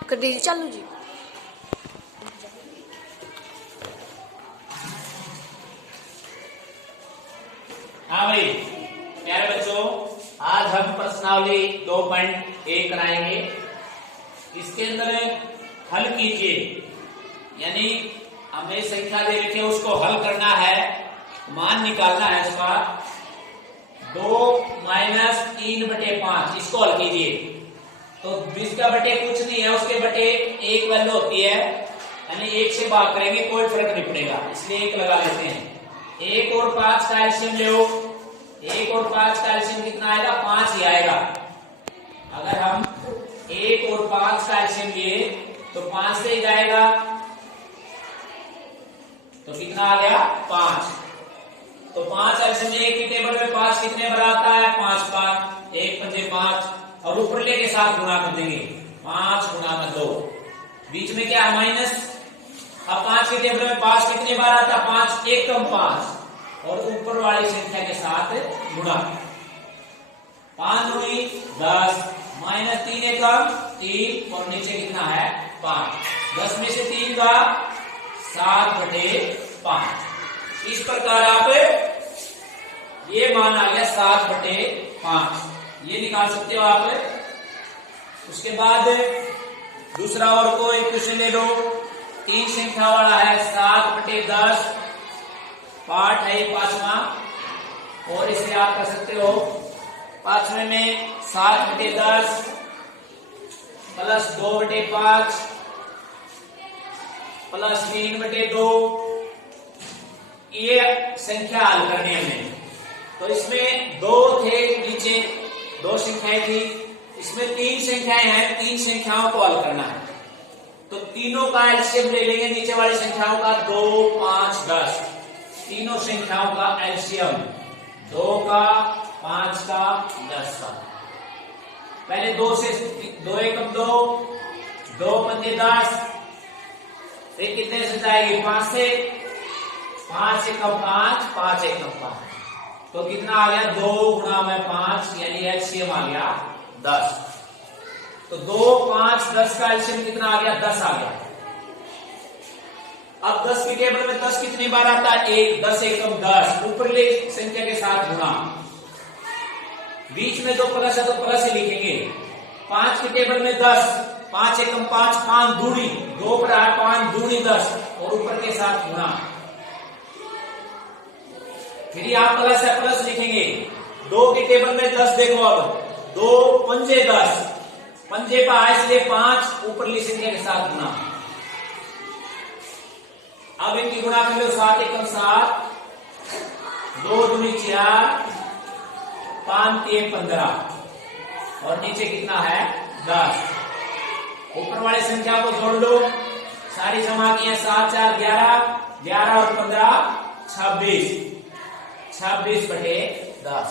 कर दीजिए चालू जी। हाँ भाई प्यारे बच्चों, आज हम प्रश्नावली 2.1 कराएंगे। इसके अंदर हल कीजिए, यानी हमें संख्या दे रखी है उसको हल करना है, मान निकालना है उसका। 2 - 3/5 इसको हल कीजिए। तो 20 का बटे कुछ नहीं है, उसके बटे 1 वैल्यू होती है, यानी 1 से भाग करेंगे कोई फर्क नहीं पड़ेगा, इसलिए 1 लगा लेते हैं। 1 और 5 का एलसीएम लो। 1 और 5 का एलसीएम कितना आएगा? 5 ही आएगा। अगर हम 1 और 5 का एलसीएम लिए तो 5 से ही जाएगा, तो कितना आ गया? 5। तो 5 एलसीएम ले की टेबल में 5 कितने बार आता है? 5 5, 1 पंजे 5, और ऊपरले के साथ गुणा कर देंगे। 5 × 2, बीच में क्या है? माइनस। अब 5 के टेबल में 5 कितने बार आता है? 5 1 कम 5, और ऊपर वाली संख्या के साथ गुणा। 5 दूनी 10, -3 एकम 3, और नीचे कितना है? 5। 10 में से 3 का 7/5। इस प्रकार आप ये मान आ गया 7/5, ये निकाल सकते हो आप। उसके बाद दूसरा और कोई क्वेश्चन ले लो। 3 संख्या वाला है, 7/10 पार्ट है 5वां, और इसे आप कर सकते हो 5वें में 7/10 प्लस 2/5 प्लस 3/2। ये संख्या हल करनी है हमें। तो इसमें 2 थे, नीचे 2 संख्याएं थी, इसमें 3 संख्याएं हैं, 3 संख्याओं को हल करना है। तो तीनों का एलसीएम ले लेंगे, नीचे वाली संख्याओं का 2 5 10, तीनों संख्याओं का एलसीएम 2 का 5 का 10 का। पहले 2 से 2 एकम 2, 2 पंजे 10, फिर कितने से जाएगी? 5 से, 5 एकम 5, 5 एकम 5, तो कितना आ गया? 2 × 5, यानी एलसीएम आ गया 10। तो 2 5 10 का एलसीएम कितना आ गया? 10 आ गया। अब 10 की टेबल में 10 कितनी बार आता है? 1, 10 एकम 10, ऊपरली संख्या के साथ गुणा। बीच में 2 प्लस है तो प्लस ही लिखेंगे। 5 की टेबल में 10, 5 एकम 5, 5 दूनी 2 पर 5 दूनी 10, और ऊपर के साथ गुणा। फिर यहां प्लस है, प्लस लिखेंगे। 2 की टेबल में 10 देखो, अब 2 पंजे 10, पंजे पा इसलिए 5, ऊपरली संख्या के साथ गुणा। अब इनकी गुणा कर लो। 7 एकम 7, 2 दूनी 4, 5 3 15, और नीचे कितना है? 10। ऊपर वाली संख्या को जोड़ लो, सारी जमा की है। 7 4 11, 11 और 15 26, 26/10।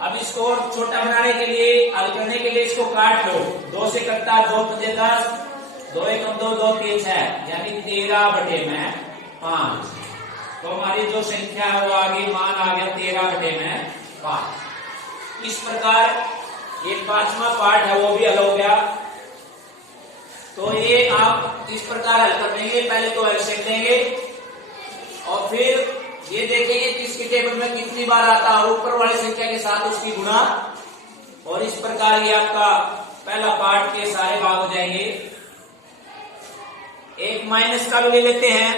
अब इसको छोटा बनाने के लिए, हल करने के लिए इसको काट लो। 2 से कटता है 2 पंजे 10, 2 एकम 2, 2 3 6, यानी 13/5। तो हमारी जो संख्या है वो आगे मान आ गया 13/5। इस प्रकार ये 5वां पार्ट है वो भी हल हो गया। तो ये आप इस प्रकार हल कर देंगे। पहले तो एलसीएम लेंगे, और फिर ये देखेंगे कि इसकी टेबल में कितनी बार आता है, और ऊपर वाली संख्या के साथ उसकी गुणा। और इस प्रकार ये आपका पहला पार्ट के सारे भाग हो जाएंगे। एक माइनस का ले लेते हैं,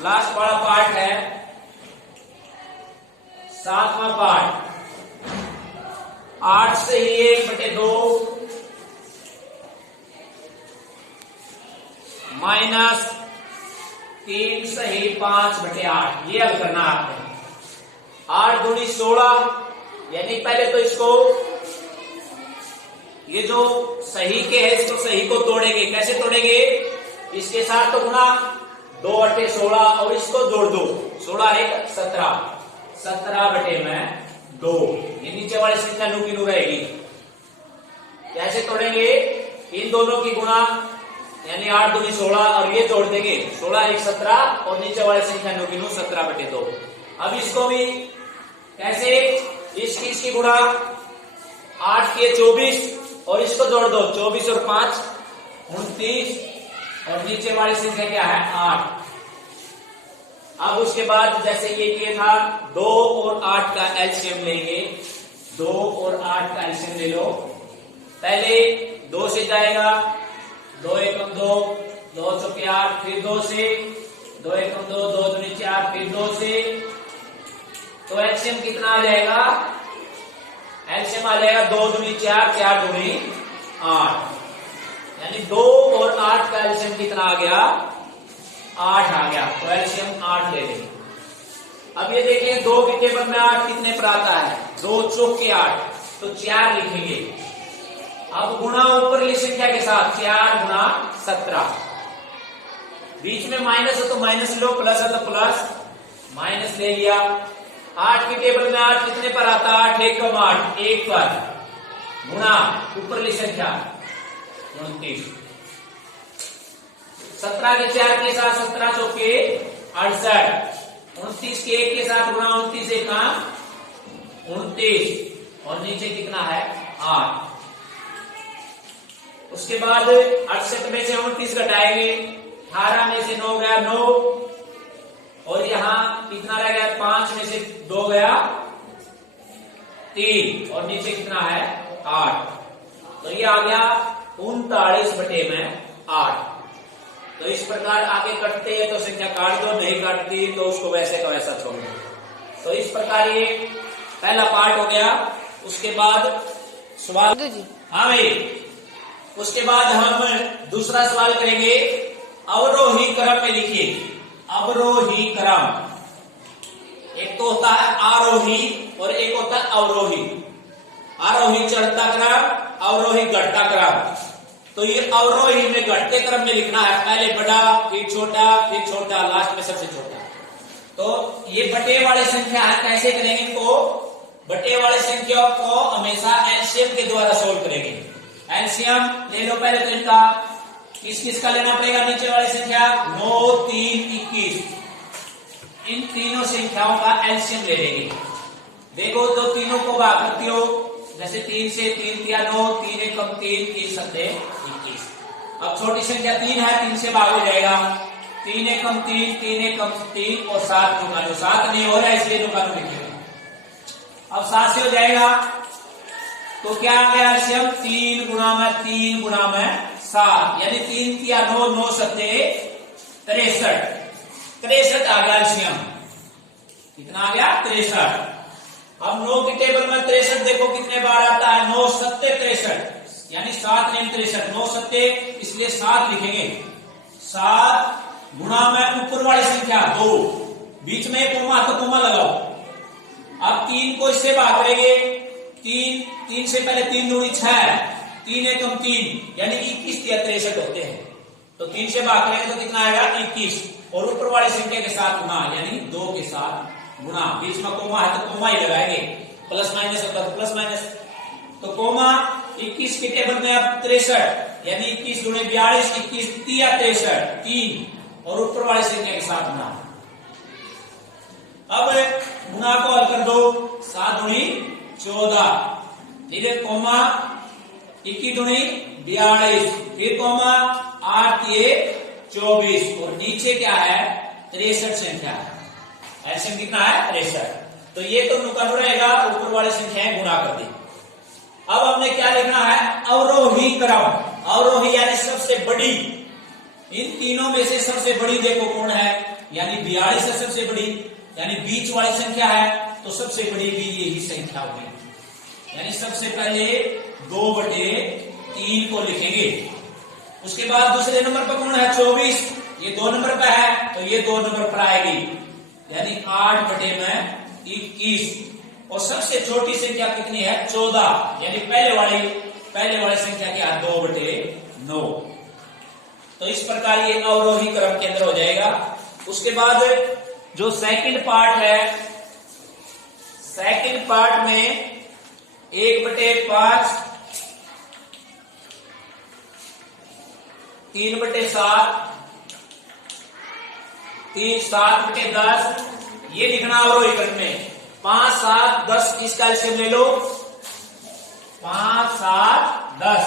लास्ट वाला पार्ट है 7वां पार्ट। 8 से ही 1/2 माइनस 3 सही 5/8, ये हल करना आपने। 8 दूनी 16, यानी पहले तो इसको, ये जो सही के है इसको सही को तोड़ेंगे। कैसे तोड़ेंगे? इसके साथ तो गुणा, 2 × 16, और इसको जोड़ दो। 16 1 17, 17/2, ये नीचे वाली संख्या नू की नू रहेगी। कैसे तोड़ेंगे? इन दोनों की गुणा, यानी 8 दूनी 16, और ये जोड़ देंगे। 16 1 17, और नीचे वाली संख्या नू की नू 17/2। अब इसको भी कैसे? इसकी गुणा, 8 के 24, और इसको जोड़ दो 24 और 5, 29 और नीचे वाली संख्या क्या है 8। अब उसके बाद जैसे ये किया था 2 और 8 का एलसीएम लेंगे। 2 और 8 का एलसीएम ले लो। पहले 2 से जाएगा, 2 एकम 2, 2 चौके 8, फिर 2 से, 2 एकम 2, 2 दूनी 4, फिर 2 से। तो एलसीएम कितना आ जाएगा? एलसीएम आ जाएगा 2 दूनी 4, 4 दूनी 8, यानी 2 और 8 का एलसीएम कितना आ गया? 8 आ गया। तो एलसीएम 8 ले लेंगे। अब ये देखिए 2 के टेबल में 8 कितने पर आता है? 2 चौके 8, तो 4 लिखेंगे। अब गुणा ऊपरली संख्या के साथ 4 गुणा 17। बीच में माइनस है तो माइनस लो, प्लस है तो प्लस, माइनस ले लिया। 8 के टेबल में 8 कितने पर आता है? 8 एकम 8, 1 पर गुणा ऊपरली संख्या 29। 17 के 4 के साथ 17 चौके 68, 29 के 1 के साथ गुणा 29 1 29 और नीचे कितना है 8। उसके बाद 68 में से 29 घटाएंगे, 18 में से 9 गया 9 और यहां कितना रह गया? 5 में से 2 गया 3 और नीचे कितना है 8। तो ये आ गया 39 बटे में 8। तो इस प्रकार आगे कटते हैं तो संख्या काट दो, नहीं काटती तो उसको वैसे का वैसा छोड़ दो। तो इस प्रकार ये पहला पार्ट हो गया। उसके बाद सवाल, हाँ भाई, उसके बाद हम दूसरा सवाल करेंगे। अवरोही क्रम में लिखिए, अवरोही क्रम। एक तो होता है आरोही और एक होता है अवरोही। आरोही चढ़ता क्रम, अवरोही घटता क्रम। तो ये अवरोही में घटते क्रम में लिखना है, पहले बड़ा फिर छोटा, लास्ट में सबसे छोटा। तो ये बटे वाले संख्या है, कैसे करेंगे इनको? बटे वाले संख्या को हमेशा एलसीएम के द्वारा सोल्व करेंगे। एलसीएम ले लो पहले तो इनका, किस का लेना पड़ेगा? नीचे वाली संख्या 9, 3, 21, इन तीनों संख्याओं का एलसीएम ले लेंगे। देखो तो तीनों को भाग करती हो, जैसे 3 से 3 दिया 9, 3 एकम 3, 3 सत्ते 21। अब छोटी संख्या 3 है, 3 से भाग हो जाएगा, 3 एकम 3, 3 एकम 3 और 7 नुकानो, 7 नहीं हो रहा है इसलिए नुकानो लिखेगा। अब 7 से हो जाएगा तो क्या आ गया एलसीएम? 3 गुणा में 3 गुणा में 7, यानी 3 दिया 9, 9 सत्ते 63, 63 आ गया एलसीएम। कितना आ गया? 63। अब 9 की टेबल में 63 देखो कितने बार आता है? 9 सत्ते 63, यानी 7 नहीं 63, 9 सत्ते, इसलिए 7 लिखेंगे। 7 गुणा में ऊपर वाली संख्या 2, बीच में कोमा तो कोमा लगाओ। अब 3 को इससे भाग करेंगे, 3 से पहले 3 दूनी 6, 3 एकम 3, यानी 21 या 63 होते हैं। तो 3 से भाग करेंगे तो कितना आएगा? 21 और ऊपर वाली संख्या के साथ गुणा, यानी 2 के साथ गुणा। बीच में कोमा है तो कोमा ही लगाएंगे, प्लस माइनस होता है प्लस माइनस। तो कोमा 21 के टेबल में अब 63, यानी 21 गुणे 42, 21 तिया 63, 3 और ऊपर वाली संख्या के साथ गुणा। अब गुणा को हल कर दो, 7 दूनी 14, ठीक है, कोमा 21 दूनी 42, फिर कोमा 8 तिये 24 और नीचे क्या है? 63 संख्या है। एलसीएम कितना है? 63। तो ये तो नुकानो रहेगा, ऊपर वाली संख्याएं गुणा कर दी। अब हमने क्या लिखना है? अवरोही क्रम। अवरोही यानी सबसे बड़ी। इन तीनों में से सबसे बड़ी देखो कौन है? यानी 42 है सबसे बड़ी, यानी बीच वाली संख्या है, तो सबसे बड़ी भी यही संख्या होगी। यानी सबसे पहले 2/3 को लिखेंगे। उसके बाद दूसरे नंबर पर कौन है? 24, ये 2 नंबर पर है, तो ये 2 नंबर पर आएगी, यानी 8/21। और सबसे छोटी संख्या कितनी है? 14, यानी पहले वाली संख्या क्या? 2/9। तो इस प्रकार ये अवरोही क्रम के अंदर हो जाएगा। उसके बाद जो सेकंड पार्ट है, सेकंड पार्ट में 1/5, 3/7, 7/10, ये लिखना अवरोही क्रम में। 5, 7, 10 इसका एलसीएम ले लो, 5, 7, 10,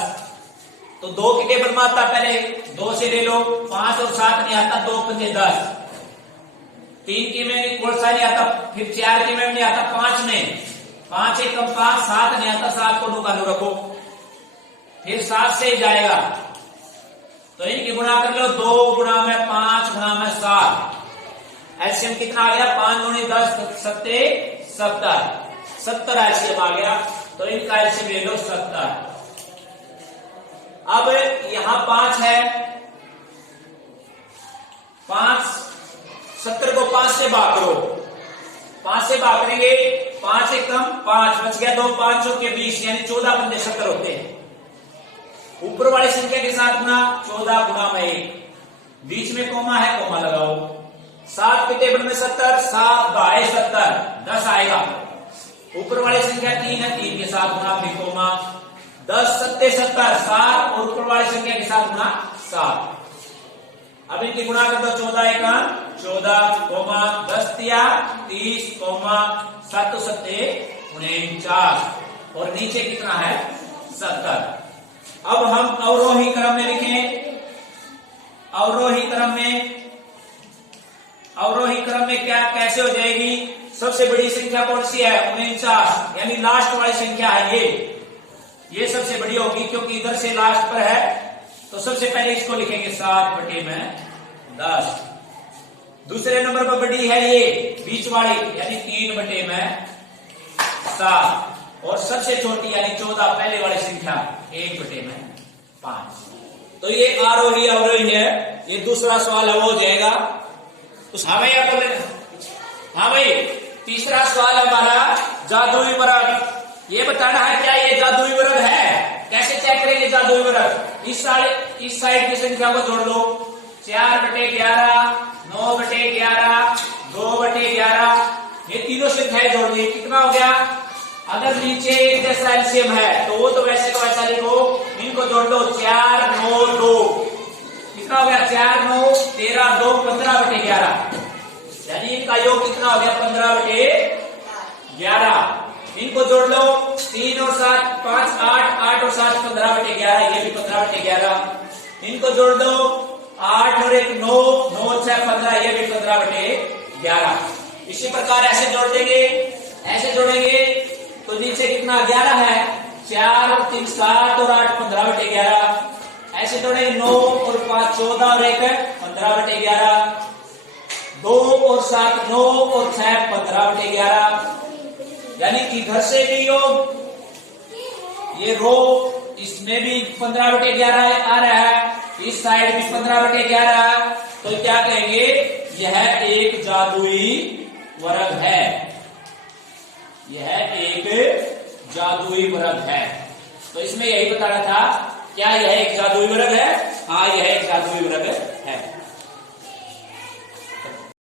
तो 2 की टेबल में आता, पहले 2 से ले लो, 5 और 7 नहीं आता, 2 पंजे 10, 3 की में कौन सा नहीं आता, फिर 4 की में नहीं आता, 5 में 5 एक कम 5, 7 नहीं आता, 7 को नुकानो रखो, फिर 7 से जाएगा तो इनकी गुणा कर लो, 2 गुणा में 5 गुणा में 7, एलसीएम कितना आ गया, 5 दूनी 10, 7 70, 70 एलसीएम आ गया। तो इनका एलसीएम ले लो 70। अब यहां 5 है, 5 70 को 5 से भाग करो, 5 से भाग करेंगे, 5 से कम 5 बच गया, 2 5 के 20 यानी 14 पंजे 70 होते हैं। ऊपर वाली संख्या के साथ गुणा, 14 गुणा में 1, बीच में कोमा है, कोमा लगाओ। 7 के टेबल में 70, 7 बाय 70 10 आएगा। ऊपर वाली संख्या 3 है, 3 के साथ गुणा, फिर कोमा, 10 7 70, 7 और ऊपर वाली संख्या के साथ गुणा 7। अब इनकी गुणा कर दो, 14 1 14 कोमा 10 दिया 30 कोमा 7 7 49 और नीचे कितना है 70। अब हम अवरोही क्रम में लिखें, अवरोही क्रम में क्या कैसे हो जाएगी, सबसे बड़ी संख्या कौन सी है 49 यानी लास्ट वाली संख्या है ये सबसे बड़ी होगी क्योंकि इधर से लास्ट पर है। तो सबसे पहले इसको लिखेंगे 7 बटे में 10। दूसरे नंबर पर बड़ी है ये बीच वाली यानी 3 बटे में 7 और सबसे छोटी यानी 14 पहले वाली संख्या 1 बटे में 5। तो ये आरोही अवरोही है। ये दूसरा सवाल है वो हो जाएगा। हाँ भाई आप बोले, हाँ भाई तीसरा सवाल हमारा जादुई वर्ग। ये बताना है क्या ये जादुई वर्ग है, कैसे चेक करेंगे जादुई वर्ग। इस साइड की संख्या को जोड़ लो, 4 बटे 11 9 बटे 11 2 बटे 11 ये तीनों संख्याएं जोड़ दी, कितना हो गया। अगर नीचे एक जैसा एलसीएम है तो वो तो वैसे का वैसा लिखो, इनको जोड़ दो 4 9 2 कितना हो गया 4 9 13 2 15 बटे 11 यानी इनका योग कितना हो गया 15 बटे 11। इनको जोड़ लो 3 और 7 5 8 8 और 7 15 बटे 11 ये भी 15 बटे 11। इनको जोड़ दो 8 और 1 9 9 6 15 ये भी 15 बटे 11। इसी प्रकार ऐसे जोड़ देंगे, ऐसे जोड़ेंगे तो नीचे कितना 11 है, 4 और 3 7 और 8 15 बटे 11। ऐसे जोड़ेंगे 9 और 5 14 और 1 15 बटे 11, 2 और 7 9 और 6 15 बटे 11 यानी कि घर से भी योग ये रो इसमें भी 15 बटे 11 आ रहा है, इस साइड भी 15 बटे 11। तो क्या कहेंगे यह एक जादुई वर्ग है, यह एक जादुई वर्ग है। तो इसमें यही बताना था क्या यह एक जादुई वर्ग है। हाँ यह एक जादुई वर्ग है।